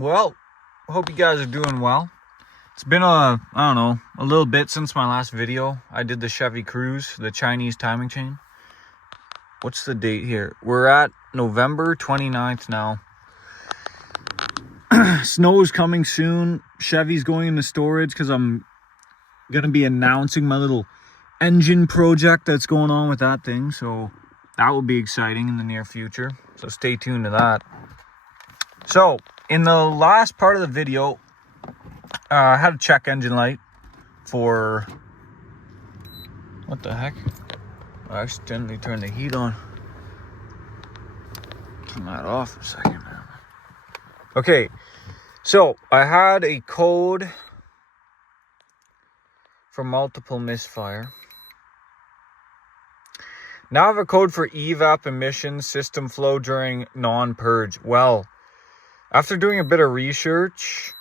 Well, hope you guys are doing well. It's been a little bit since my last video. I did the Chevy Cruze, the Chinese timing chain. What's the date here? We're at November 29th now. Snow is coming soon. Chevy's going into storage because I'm going to be announcing my little engine project that's going on with that thing. So that will be exciting in the near future. So stay tuned to that. So in the last part of the video, I had a check engine light for, what the heck? I accidentally turned the heat on. Turn that off for a second, man. Okay, so I had a code for multiple misfire. Now I have a code for evap emissions system flow during non-purge. Well, after doing a bit of research,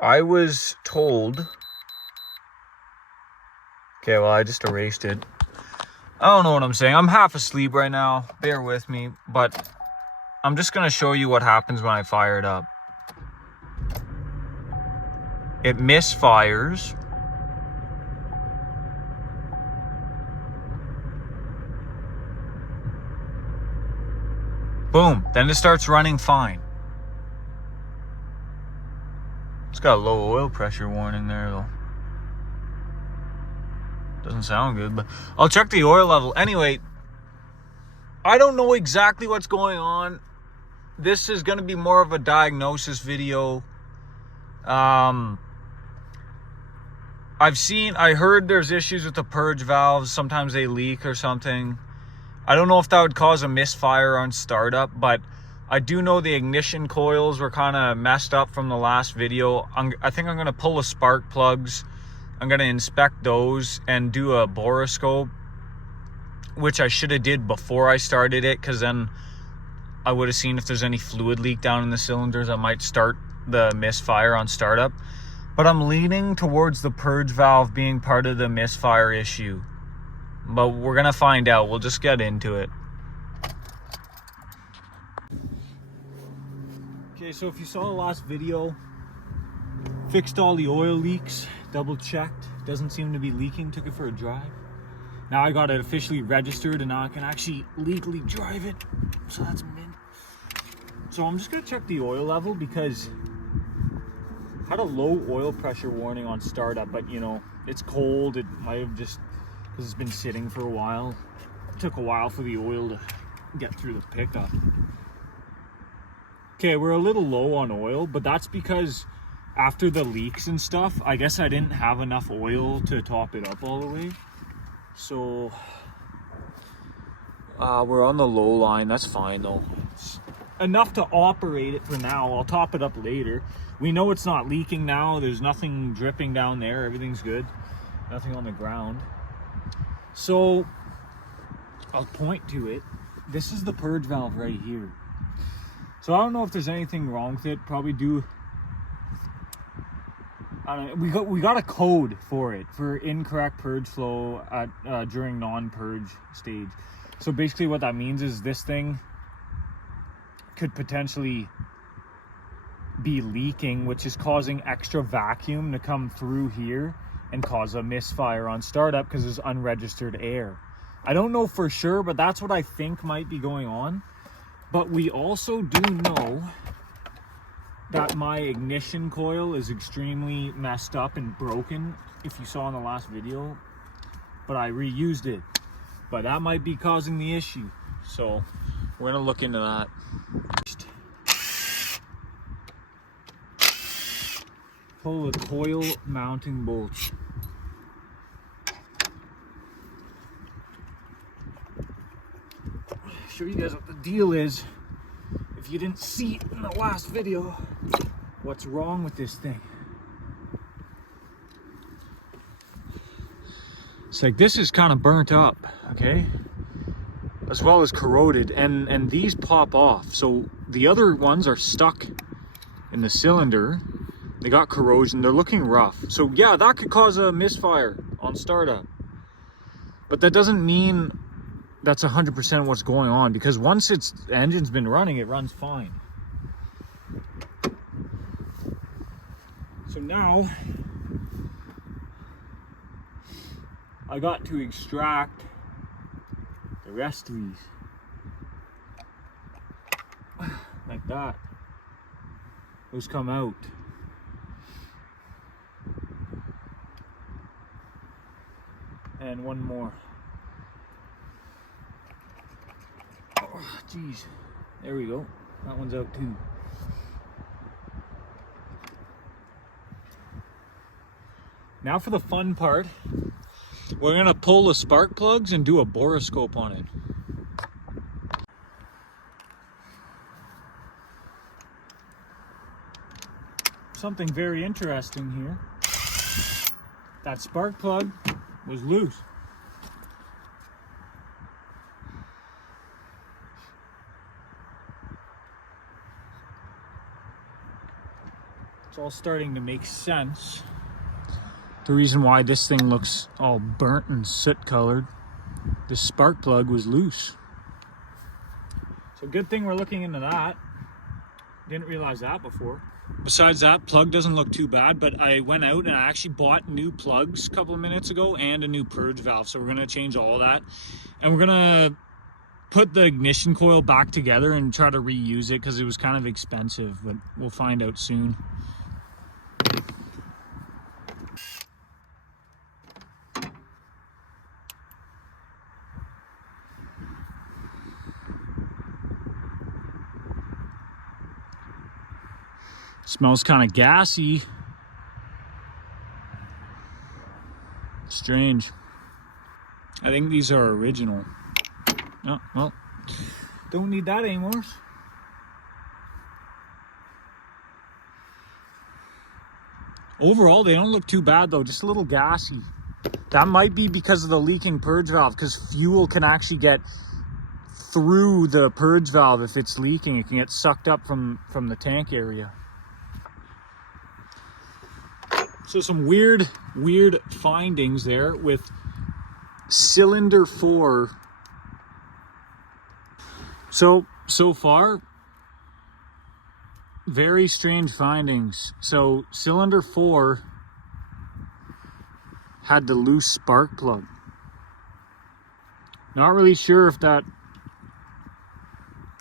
I was told... Okay, well, I just erased it. I don't know what I'm saying. I'm half asleep right now. Bear with me. But I'm just going to show you what happens when I fire it up. It misfires. Boom. Then it starts running fine. It's got a low oil pressure warning there, though. Doesn't sound good, but I'll check the oil level. Anyway, I don't know exactly what's going on. This is going to be more of a diagnosis video. I heard there's issues with the purge valves. Sometimes they leak or something. I don't know if that would cause a misfire on startup, but I do know the ignition coils were kind of messed up from the last video. I think I'm going to pull the spark plugs. I'm going to inspect those and do a boroscope, which I should have did before I started it, because then I would have seen if there's any fluid leak down in the cylinders. I might start the misfire on startup. But I'm leaning towards the purge valve being part of the misfire issue. But we're going to find out. We'll just get into it. Okay, so if you saw the last video, fixed all the oil leaks, double checked, doesn't seem to be leaking, took it for a drive. Now I got it officially registered and now I can actually legally drive it. So that's mint. So I'm just going to check the oil level because I had a low oil pressure warning on startup, but you know, it's cold. It might have just, because it's been sitting for a while. It took a while for the oil to get through the pickup. Okay, we're a little low on oil, but that's because after the leaks and stuff, I guess I didn't have enough oil to top it up all the way. So we're on the low line. That's fine though. It's enough to operate it for now. I'll top it up later. We know it's not leaking now. There's nothing dripping down there. Everything's good. Nothing on the ground. So I'll point to it. This is the purge valve right here. So I don't know if there's anything wrong with it. Probably do. I don't know, we got a code for it for incorrect purge flow at during non-purge stage. So basically what that means is this thing could potentially be leaking, which is causing extra vacuum to come through here and cause a misfire on startup because there's unregistered air. I don't know for sure, but that's what I think might be going on. But we also do know that my ignition coil is extremely messed up and broken, if you saw in the last video, but I reused it. But that might be causing the issue, so we're gonna look into that. Pull the coil mounting bolts. Show you guys what the deal is. If you didn't see it in the last video, what's wrong with this thing? It's like this is kind of burnt up, okay? As well as corroded, and these pop off. So the other ones are stuck in the cylinder. They got corrosion, they're looking rough. So yeah, that could cause a misfire on startup. But that doesn't mean that's 100% what's going on, because once the engine's been running, it runs fine. So now I got to extract the rest of these. Like that. Those come out. And one more. Oh, geez. There we go. That one's out too. Now for the fun part. We're gonna pull the spark plugs and do a borescope on it. Something very interesting here. That spark plug was loose. It's all starting to make sense. The reason why this thing looks all burnt and soot colored, this spark plug was loose. So good thing we're looking into that. Didn't realize that before. Besides that, plug doesn't look too bad, but I went out and I actually bought new plugs a couple of minutes ago and a new purge valve. So we're gonna change all that. And we're gonna put the ignition coil back together and try to reuse it because it was kind of expensive, but we'll find out soon. Smells kind of gassy. Strange. I think these are original. Oh, well, don't need that anymore. Overall, they don't look too bad though, just a little gassy. That might be because of the leaking purge valve, because fuel can actually get through the purge valve if it's leaking. It can get sucked up from the tank area. So some weird findings there with cylinder 4. So far, very strange findings. So cylinder 4 had the loose spark plug. Not really sure if that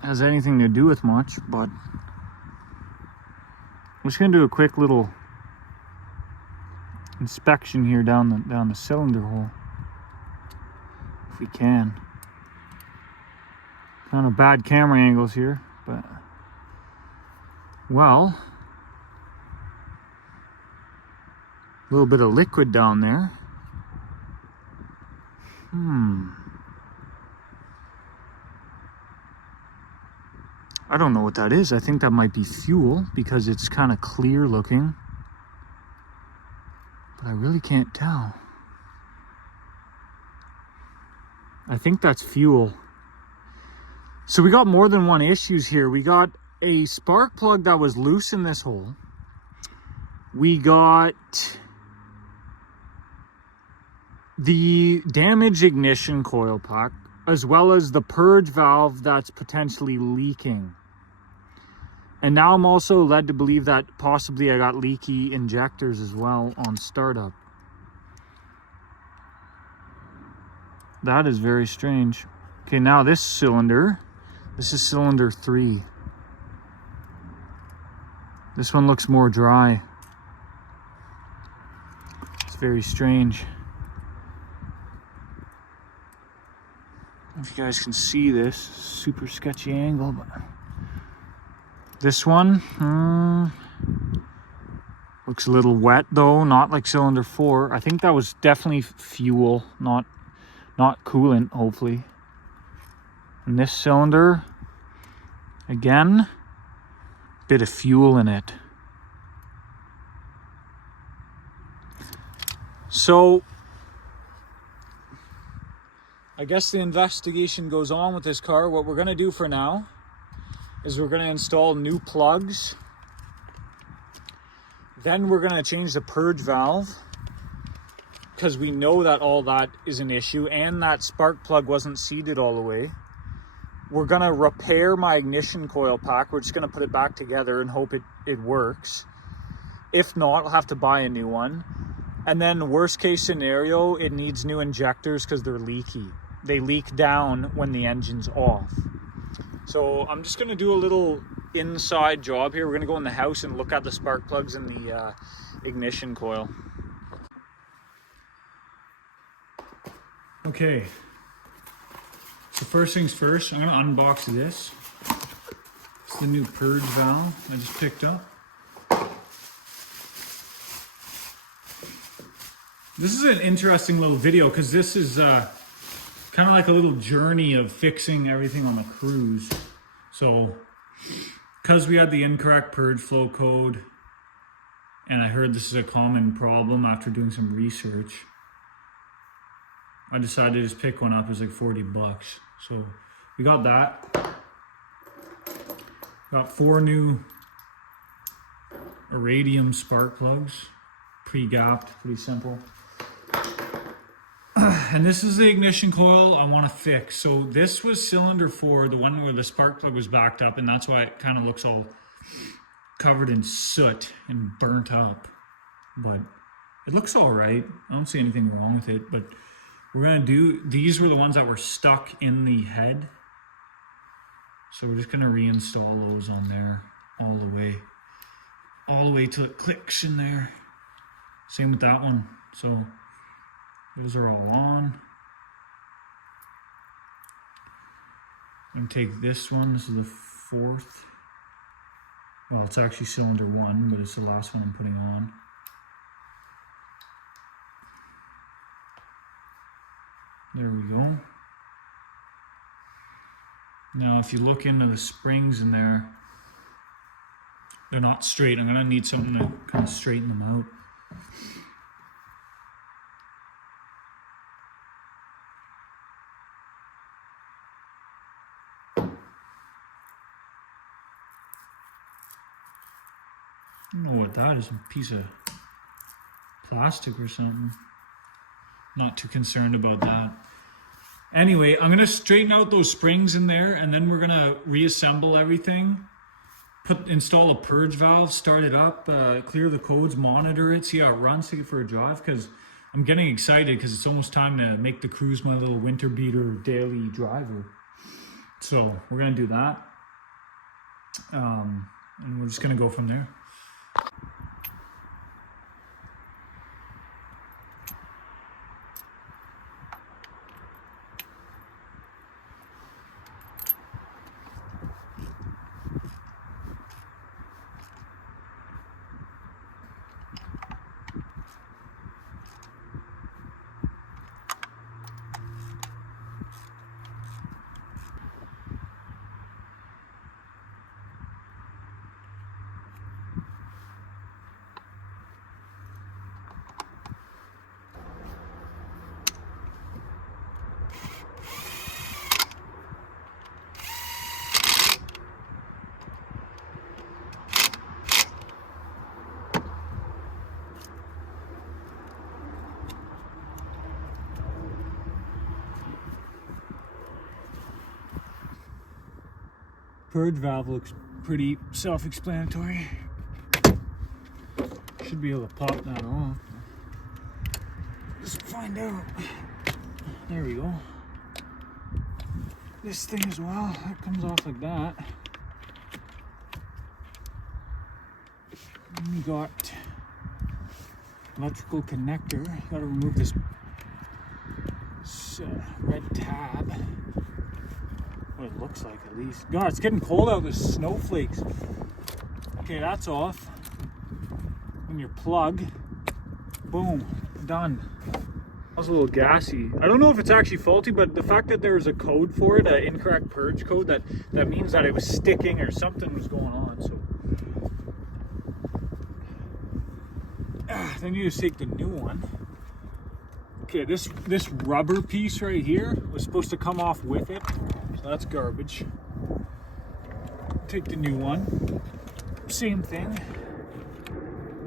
has anything to do with much, but I'm just gonna do a quick little inspection here down the cylinder hole, if we can. Kind of bad camera angles here, but well, a little bit of liquid down there. I don't know what that is. I think that might be fuel because it's kind of clear looking. But I really can't tell. I think that's fuel. So we got more than one issues here. We got a spark plug that was loose in this hole. We got the damaged ignition coil pack, as well as the purge valve that's potentially leaking. And now I'm also led to believe that possibly I got leaky injectors as well on startup. That is very strange. Okay, now this cylinder, this is cylinder 3. This one looks more dry. It's very strange. I don't know if you guys can see this, super sketchy angle, but this one looks a little wet though, not like cylinder 4. I think that was definitely fuel, not coolant, hopefully. And this cylinder, again, bit of fuel in it. So I guess the investigation goes on with this car. What we're gonna do for now is we're gonna install new plugs. Then we're gonna change the purge valve. because we know that all that is an issue and that spark plug wasn't seated all the way. We're gonna repair my ignition coil pack. We're just gonna put it back together and hope it works. If not, I'll have to buy a new one. And then worst case scenario, it needs new injectors because they're leaky. They leak down when the engine's off. So I'm just gonna do a little inside job here. We're gonna go in the house and look at the spark plugs in the ignition coil. Okay. So first things first, I'm gonna unbox this. It's the new purge valve I just picked up. This is an interesting little video because this is kind of like a little journey of fixing everything on the Cruze. So, because we had the incorrect purge flow code, and I heard this is a common problem after doing some research, I decided to just pick one up. It was like 40 bucks. So we got that. Got 4 new iridium spark plugs, pre-gapped, pretty simple. And this is the ignition coil I want to fix. So this was cylinder 4, the one where the spark plug was backed up, and that's why it kind of looks all covered in soot and burnt up. But it looks all right. I don't see anything wrong with it, but we're gonna do, these were the ones that were stuck in the head. So we're just gonna reinstall those on there all the way till it clicks in there. Same with that one. So those are all on. I'm gonna take this one. This is the 4th. Well, it's actually cylinder 1, but it's the last one I'm putting on. There we go. Now, if you look into the springs in there, they're not straight. I'm gonna need something to kind of straighten them out. I don't know what that is, a piece of plastic or something. Not too concerned about that. Anyway, I'm gonna straighten out those springs in there, and then we're gonna reassemble everything. Install a purge valve, start it up, clear the codes, monitor it, see how it runs, take it for a drive, because I'm getting excited because it's almost time to make the Cruze my little winter beater daily driver. So we're gonna do that. And we're just gonna go from there. Purge valve looks pretty self-explanatory. Should be able to pop that off. Just find out. There we go. This thing as well, that comes off like that. And we got electrical connector. Gotta remove this red tab. What it looks like, at least. God, it's getting cold out. There's snowflakes. Okay, that's off. And your plug. Boom. Done. That was a little gassy. I don't know if it's actually faulty, but the fact that there's a code for it, an incorrect purge code, that means that it was sticking or something was going on. So then you just take the new one. Okay, this rubber piece right here was supposed to come off with it. That's garbage. Take the new one. Same thing.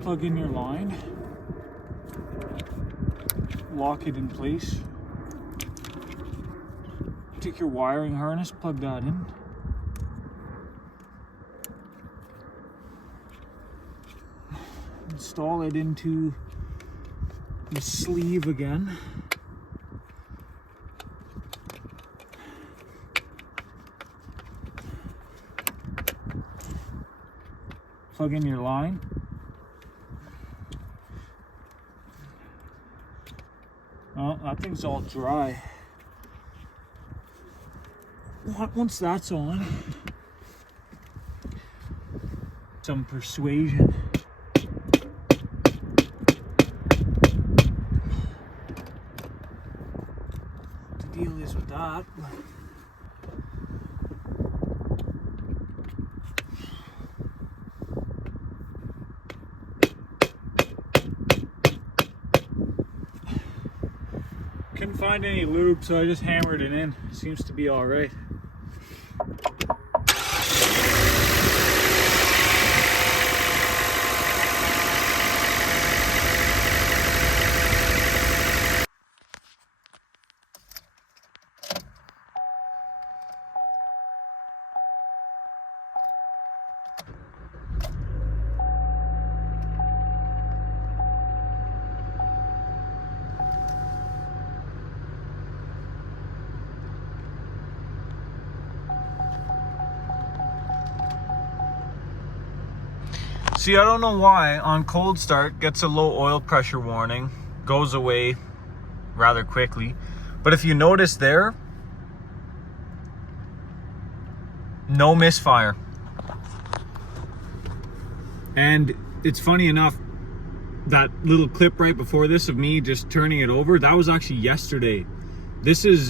Plug in your line. lock it in place. Take your wiring harness, plug that in. Install it into the sleeve again. Plug in your line. Oh, that thing's all dry. Once that's on, some persuasion. The deal is with that. Couldn't find any lube, so I just hammered it in. Seems to be all right. See, I don't know why on cold start gets a low oil pressure warning, goes away rather quickly. But if you notice there, no misfire. And it's funny enough, that little clip right before this of me just turning it over, that was actually yesterday. This is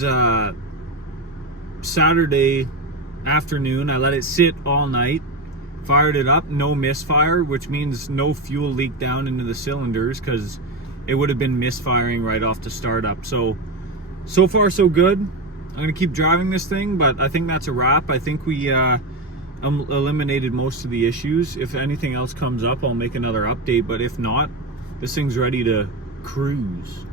Saturday afternoon. I let it sit all night. Fired it up, no misfire, which means no fuel leaked down into the cylinders, because it would have been misfiring right off the startup. So far so good. I'm gonna keep driving this thing, but I think that's a wrap. I think we eliminated most of the issues. If anything else comes up, I'll make another update, but if not, this thing's ready to cruise.